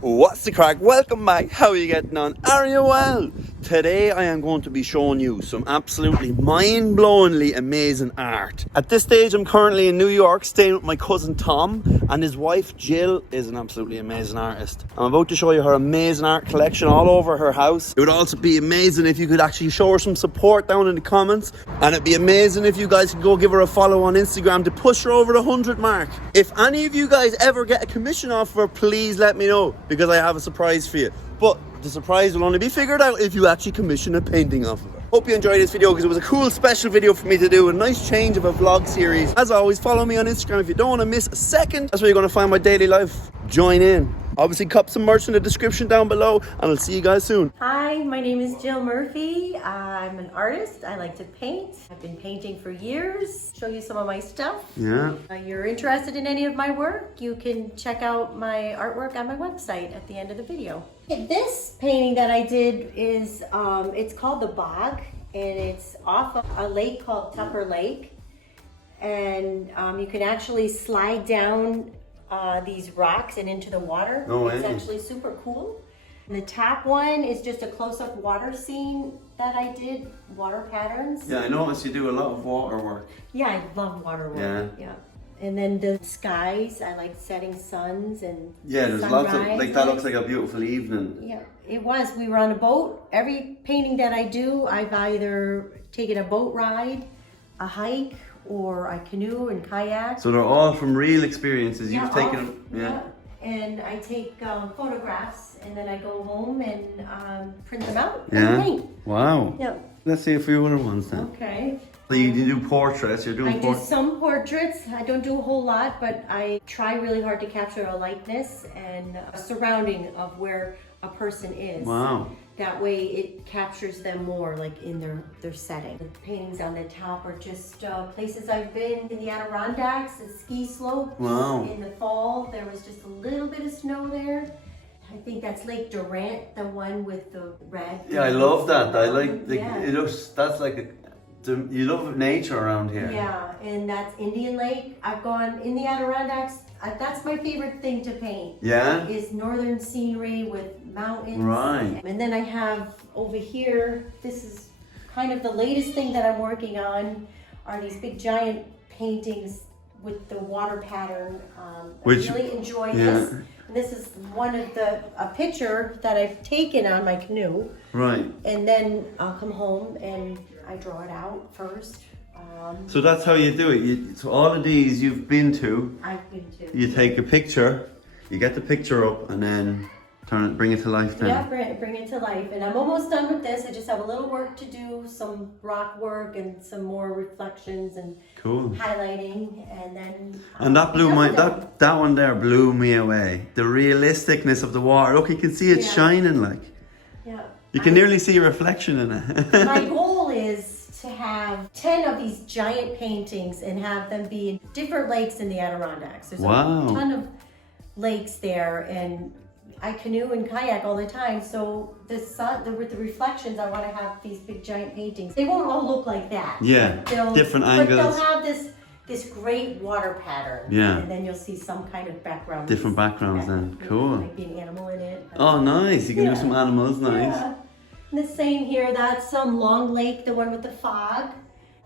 What's the crack? Welcome back. How are you getting on? Are you well? Today I am going to be showing you some absolutely mind-blowingly amazing art. At this stage I'm currently in New York staying with my cousin Tom, and his wife Jill is an absolutely amazing artist. I'm about to show you her amazing art collection all over her house. It would also be amazing if you could actually show her some support down in the comments, and it'd be amazing if you guys could go give her a follow on Instagram to push her over the 100 mark. If any of you guys ever get a commission off her, please let me know, because I have a surprise for you. But the surprise will only be figured out if you actually commission a painting off of her. Hope you enjoyed this video because it was a cool special video for me to do, a nice change of a vlog series. As always, follow me on Instagram if you don't want to miss a second. That's where you're going to find my daily life. Join in. Obviously, cop some merch in the description down below, and I'll see you guys soon. Hi, my name is Jill Murphy. I'm an artist. I like to paint. I've been painting for years. Show you some of my stuff. Yeah. You're interested in any of my work, you can check out my artwork on my website at the end of the video. This painting that I did is, it's called The Bog, and it's off of a lake called Tucker Lake. And you can actually slide down these rocks and into the water. It's actually super cool. And the top one is just a close-up water scene that I did, water patterns. Yeah, I noticed you do a lot of water work. Yeah, I love water work. Yeah. And then the skies, I like setting suns and there's lots of, like, that looks like a beautiful evening. Yeah, it was. We were on a boat. Every painting that I do, I've either taken a boat ride, a hike, or I canoe and kayak. So they're all from real experiences you've taken. Yeah. And I take photographs, and then I go home and print them out and paint. Wow. Yeah. Let's see a few other ones then. Okay. So you do portraits, you're doing I do some portraits. I don't do a whole lot, but I try really hard to capture a likeness and a surrounding of where a person is. Wow. That way it captures them more, like in their setting. The paintings on the top are just places I've been in the Adirondacks, the ski slopes. Wow. In the fall, there was just a little bit of snow there. I think that's Lake Durant, the one with the red. Yeah, I love that. I like it looks, that's like you love nature around here. Yeah, and that's Indian Lake. I've gone in the Adirondacks. That's my favorite thing to paint. Yeah? Is northern scenery with mountains. Right. And then I have over here, this is kind of the latest thing that I'm working on, are these big giant paintings with the water pattern. I really enjoy this. And this is one of a picture that I've taken on my canoe. Right. And then I'll come home and I draw it out first. So that's how you do it. So all of these you've been to. I've been to. You take a picture, you get the picture up, and then bring it to life then. Yeah, bring it to life. And I'm almost done with this. I just have a little work to do, some rock work and some more reflections and highlighting, and then. And that blew that one there blew me away. The realisticness of the water. Look, you can see it shining like. Yeah. You can nearly see a reflection in it. My goal is to have 10 of these giant paintings and have them be in different lakes in the Adirondacks. There's a ton of lakes there, and I canoe and kayak all the time, so with the reflections, I want to have these big giant paintings. They won't all look like that. Yeah, different angles. But they'll have this great water pattern. Yeah. And then you'll see some kind of background. Different backgrounds then. Cool. Like be an animal in it. Oh, nice. You can do some animals. Nice. Yeah. And the same here, that's Long Lake, the one with the fog.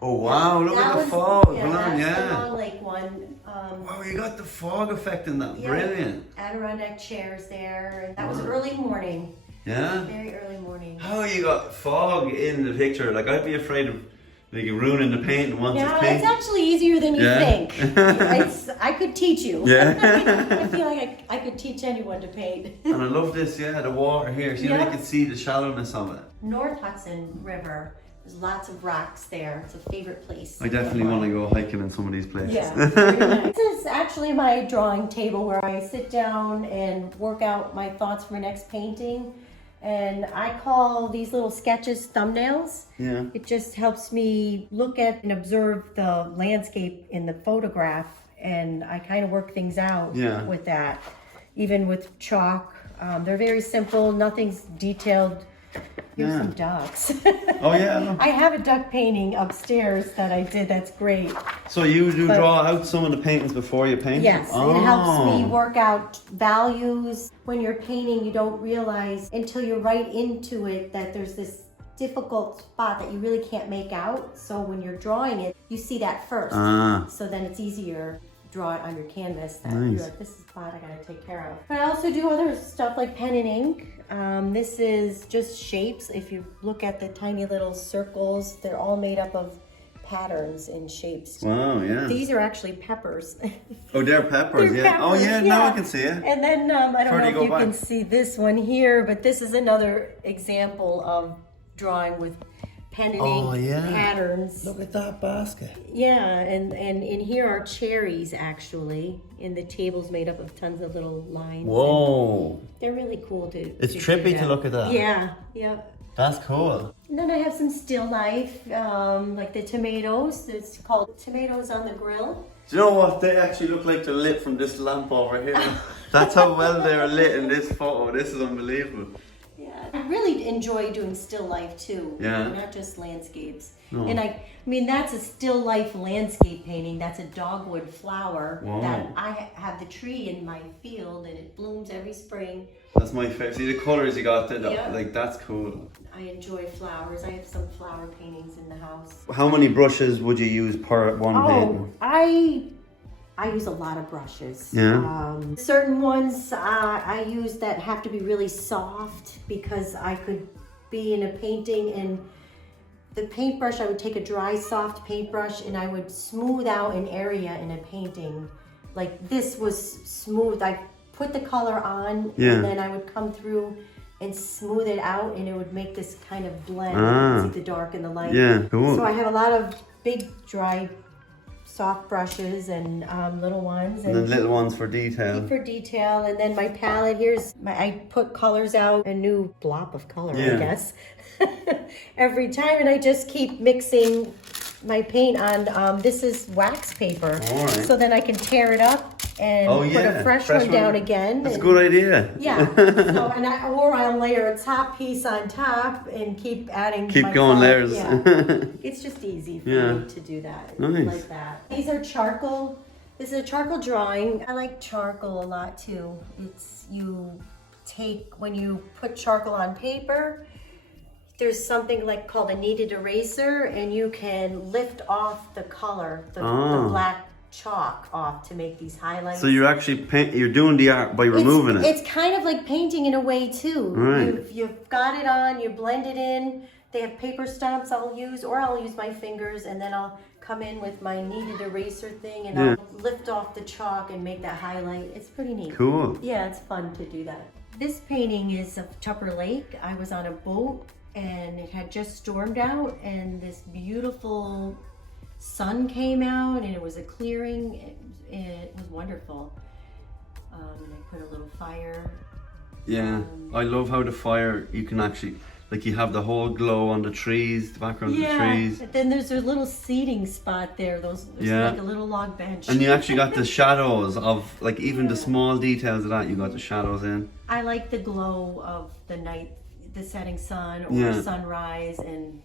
Oh wow, look at the fog. That's the Long Lake one. Wow, you got the fog effect in that. Brilliant. Adirondack chairs there. And that was early morning. Yeah? Very early morning. How you got fog in the picture? Like, I'd be afraid of ruining the paint once it's painted. It's actually easier than you think. I could teach you. Yeah. I feel like I could teach anyone to paint. And I love this, the water here. So you can see the shallowness of it. North Hudson River. There's lots of rocks there. It's a favorite place. I definitely want to go hiking in some of these places. Yeah, very nice. This is actually my drawing table where I sit down and work out my thoughts for my next painting. And I call these little sketches thumbnails. Yeah. It just helps me look at and observe the landscape in the photograph, and I kind of work things out with that. Even with chalk. They're very simple, nothing's detailed Here's Yeah. some ducks. Oh yeah. Look. I have a duck painting upstairs that I did. That's great. So you do draw out some of the paintings before you paint? Yes, Oh. it helps me work out values. When you're painting, you don't realize until you're right into it that there's this difficult spot that you really can't make out. So when you're drawing it, you see that first. So then it's easier to draw it on your canvas. That Nice. you're like, this is a spot I gotta take care of. But I also do other stuff like pen and ink. This is just shapes. If you look at the tiny little circles, they're all made up of patterns and shapes. Wow, yeah. These are actually peppers. Oh, they're peppers, They're yeah. Oh peppers, yeah, now I can see it. And then I don't Where know do if you you go can back? see this one here, but this is another example of drawing with pen and ink patterns. Look at that basket. Yeah, and in here are cherries actually, and the table's made up of tons of little lines. Whoa. They're really cool to. It's do trippy to that. look at that. Yeah, yep. That's cool. And then I have some still life, like the tomatoes. It's called Tomatoes on the Grill. Do you know what? They actually look like they're lit from this lamp over here. That's how well they're lit in this photo. This is unbelievable. Yeah, I really enjoy doing still life too. Yeah. Not just landscapes. No. And I mean, that's a still life landscape painting. That's a dogwood flower that I have the tree in my field and it blooms every spring. That's my favorite. See the colors you got there? Yeah. Like, that's cool. I enjoy flowers. I have some flower paintings in the house. How many brushes would you use per one painting? I use a lot of brushes. Yeah. Certain ones I use that have to be really soft because I could be in a painting and the paintbrush, I would take a dry, soft paintbrush and I would smooth out an area in a painting. Like this was smooth. I put the color on and then I would come through and smooth it out and it would make this kind of blend. You can see the dark and the light. Yeah, cool. So I have a lot of big, dry, soft brushes and little ones. And then little ones for detail. For detail. And then my palette, I put colors out, a new blob of color, I guess, every time. And I just keep mixing my paint on, this is wax paper. All right. So then I can tear it up and put a fresh one down again. That's a good idea. Yeah. So, or I'll layer a top piece on top and keep adding. Keep my going color. layers. Yeah. It's just easy for me to do that. Nice. Like that. These are charcoal. This is a charcoal drawing. I like charcoal a lot too. It's when you put charcoal on paper, there's something called a kneaded eraser, and you can lift off the color, the black chalk off to make these highlights. So you're actually you're doing the art by removing it. It's kind of like painting in a way too. Right. You've got it on, you blend it in. They have paper stamps I'll use, or I'll use my fingers, and then I'll come in with my kneaded eraser thing and I'll lift off the chalk and make that highlight. It's pretty neat. Cool. Yeah, it's fun to do that. This painting is of Tupper Lake. I was on a boat and it had just stormed out and this beautiful sun came out and it was a clearing. It was wonderful. And I put a little fire. Yeah, I love how the fire, you can actually, you have the whole glow on the trees, the background of the trees. Then there's a little seating spot there. There's like a little log bench. And you actually got the shadows of, even the small details of that, you got the shadows in. I like the glow of the night, the setting sun or sunrise and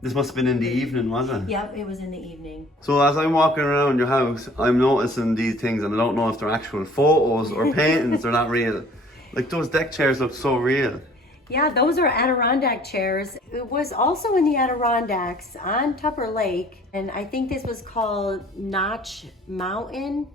this must have been in the evening, wasn't it? Yep, it was in the evening. So as I'm walking around your house, I'm noticing these things and I don't know if they're actual photos or paintings, they're not real. Like those deck chairs look so real. Yeah, those are Adirondack chairs. It was also in the Adirondacks on Tupper Lake, and I think this was called Notch Mountain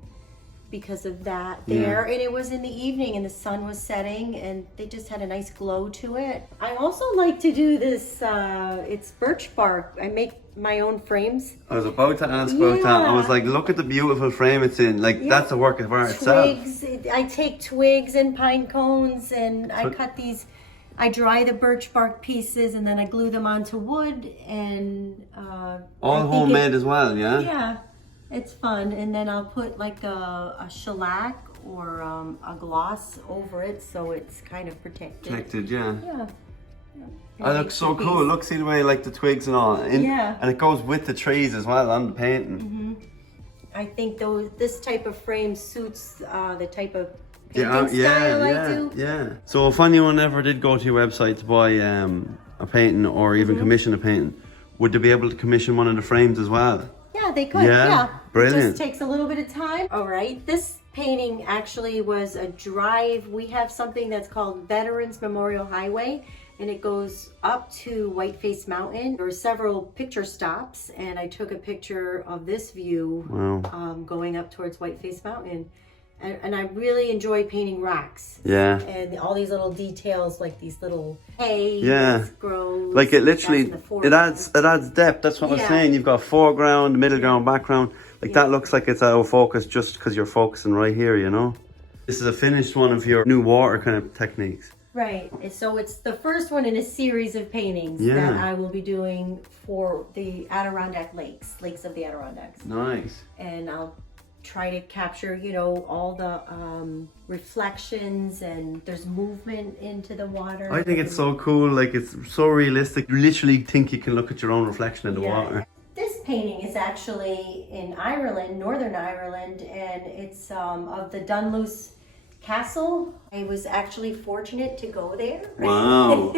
because of that there. And it was in the evening and the sun was setting and they just had a nice glow to it. I also like to do this, it's birch bark. I make my own frames. I was about to ask about that. I was like, look at the beautiful frame it's in. That's a work of art itself. I take twigs and pine cones and I cut these. I dry the birch bark pieces and then I glue them onto wood and all homemade as well, yeah? Yeah, it's fun. And then I'll put a shellac or a gloss over it so it's kind of protected. Protected, yeah. Yeah. That looks so cool. Look, see the way the twigs and all. And it goes with the trees as well on the painting. I think this type of frame suits the type of painting style I do. Yeah. So if anyone ever did go to your website to buy a painting or even commission a painting, would they be able to commission one of the frames as well? Yeah, they could. Yeah, brilliant. It just takes a little bit of time. All right, this painting actually was a drive. We have something that's called Veterans Memorial Highway, and it goes up to Whiteface Mountain. There were several picture stops, and I took a picture of this view going up towards Whiteface Mountain. And I really enjoy painting rocks. Yeah. And all these little details, like these little hay grows. Like it literally, it adds depth. That's what I was saying. You've got foreground, middle ground, background. Like that looks like it's out of focus just because you're focusing right here, you know? This is a finished one of your new water kind of techniques. Right. And so it's the first one in a series of paintings that I will be doing for the Adirondack lakes of the Adirondacks. Nice. And I'll try to capture, you know, all the reflections, and there's movement into the water. I think it's so cool. Like it's so realistic. You literally think you can look at your own reflection in the water. This painting is actually in Ireland, Northern Ireland, and it's of the Dunluce Castle. I was actually fortunate to go there. Wow.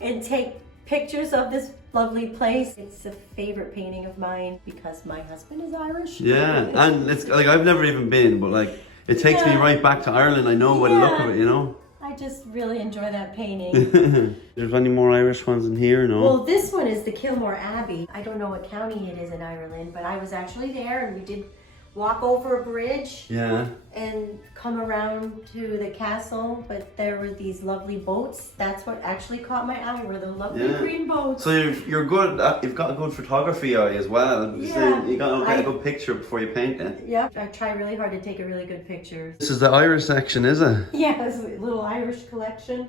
And take pictures of this lovely place. It's a favorite painting of mine because my husband is Irish. Yeah, and it's like I've never even been, but like it takes me right back to Ireland. I know by the look of it, you know. I just really enjoy that painting. There's any more Irish ones in here, no? Well, this one is the Kilmore Abbey. I don't know what county it is in Ireland, but I was actually there, and we did walk over a bridge and come around to the castle, but there were these lovely boats. That's what actually caught my eye, were the lovely green boats. So you're good, you've got a good photography eye as well. Yeah. You got to get a good picture before you paint it. Yeah, I try really hard to take a really good picture. This is the Irish section, is it? Yeah, this is a little Irish collection.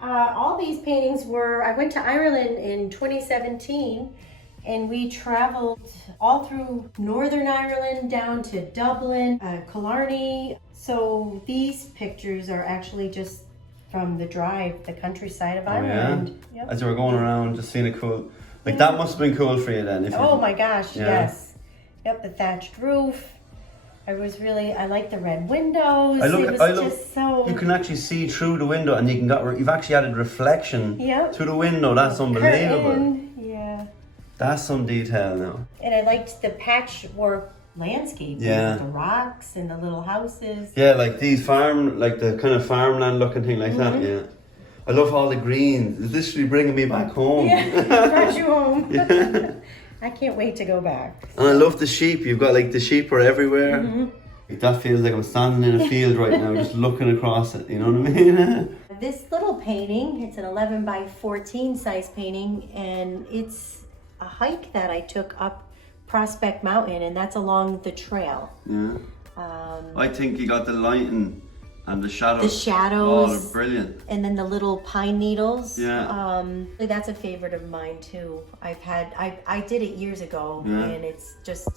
All these paintings I went to Ireland in 2017, and we traveled all through Northern Ireland down to Dublin, Killarney. So these pictures are actually just from the drive, the countryside of Ireland. Yeah? As you were going around, just seeing it cool. Like that must have been cool for you then. My gosh, yes. Yep, the thatched roof. I like the red windows. Just so... You can actually see through the window, and you've actually added reflection through the window. That's unbelievable. Yeah. That's some detail now. And I liked the patchwork landscape. Yeah. The rocks and the little houses. Yeah, like these the kind of farmland looking thing like that, yeah. I love all the greens. It's literally bringing me back home. Yeah, brought you home. Yeah. I can't wait to go back. And I love the sheep. You've got like the sheep are everywhere. That feels like I'm standing in a field right now, just looking across it, you know what I mean? This little painting, it's an 11 by 14 size painting, and it's a hike that I took up Prospect Mountain, and that's along the trail. Yeah. I think you got the lighting and the shadows. The shadows. Oh, they're brilliant. And then the little pine needles. Yeah. That's a favorite of mine too. I did it years ago, and it's just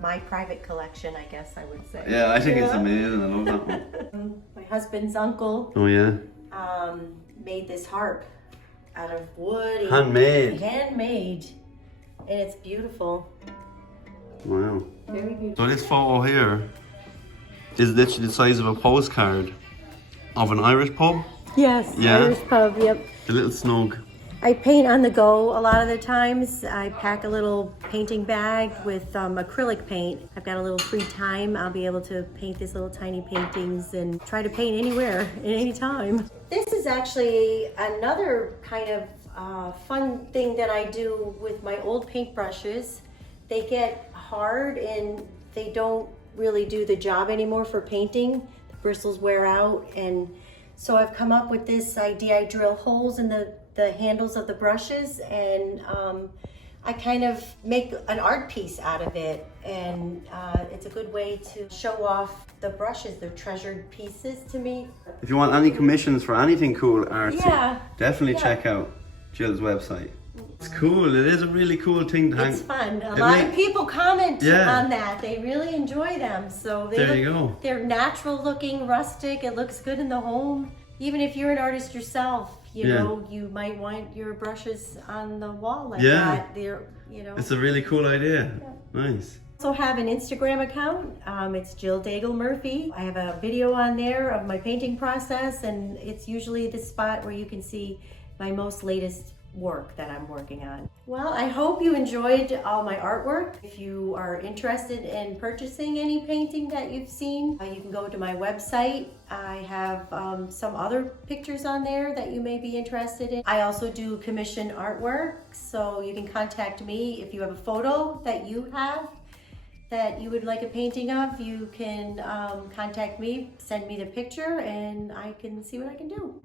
my private collection, I guess I would say. Yeah, I think it's amazing. I love that one. My husband's uncle. Oh yeah. Made this harp out of wood. Handmade. And it's beautiful. Wow. Very beautiful. So this photo here is literally the size of a postcard of an Irish pub. Yes, Irish pub, yep. A little snug. I paint on the go a lot of the times. I pack a little painting bag with acrylic paint. I've got a little free time. I'll be able to paint these little tiny paintings and try to paint anywhere, at any time. This is actually another kind of fun thing that I do with my old paintbrushes. They get hard and they don't really do the job anymore for painting. The bristles wear out, and so I've come up with this idea. I drill holes in the handles of the brushes, and I kind of make an art piece out of it, and it's a good way to show off the brushes. They're treasured pieces to me. If you want any commissions for anything cool artsy, definitely check out Jill's website. It's cool. It is a really cool thing to hang. It's fun. A lot of people comment on that. They really enjoy them. So there you go. They're natural looking, rustic. It looks good in the home. Even if you're an artist yourself, you know, you might want your brushes on the wall like that. They're, you know. It's a really cool idea. Nice. I also have an Instagram account. It's Jill Daigle Murphy. I have a video on there of my painting process, and it's usually the spot where you can see my most latest work that I'm working on. Well, I hope you enjoyed all my artwork. If you are interested in purchasing any painting that you've seen, you can go to my website. I have some other pictures on there that you may be interested in. I also do commission artwork, so you can contact me if you have a photo that you have that you would like a painting of. You can contact me, send me the picture, and I can see what I can do.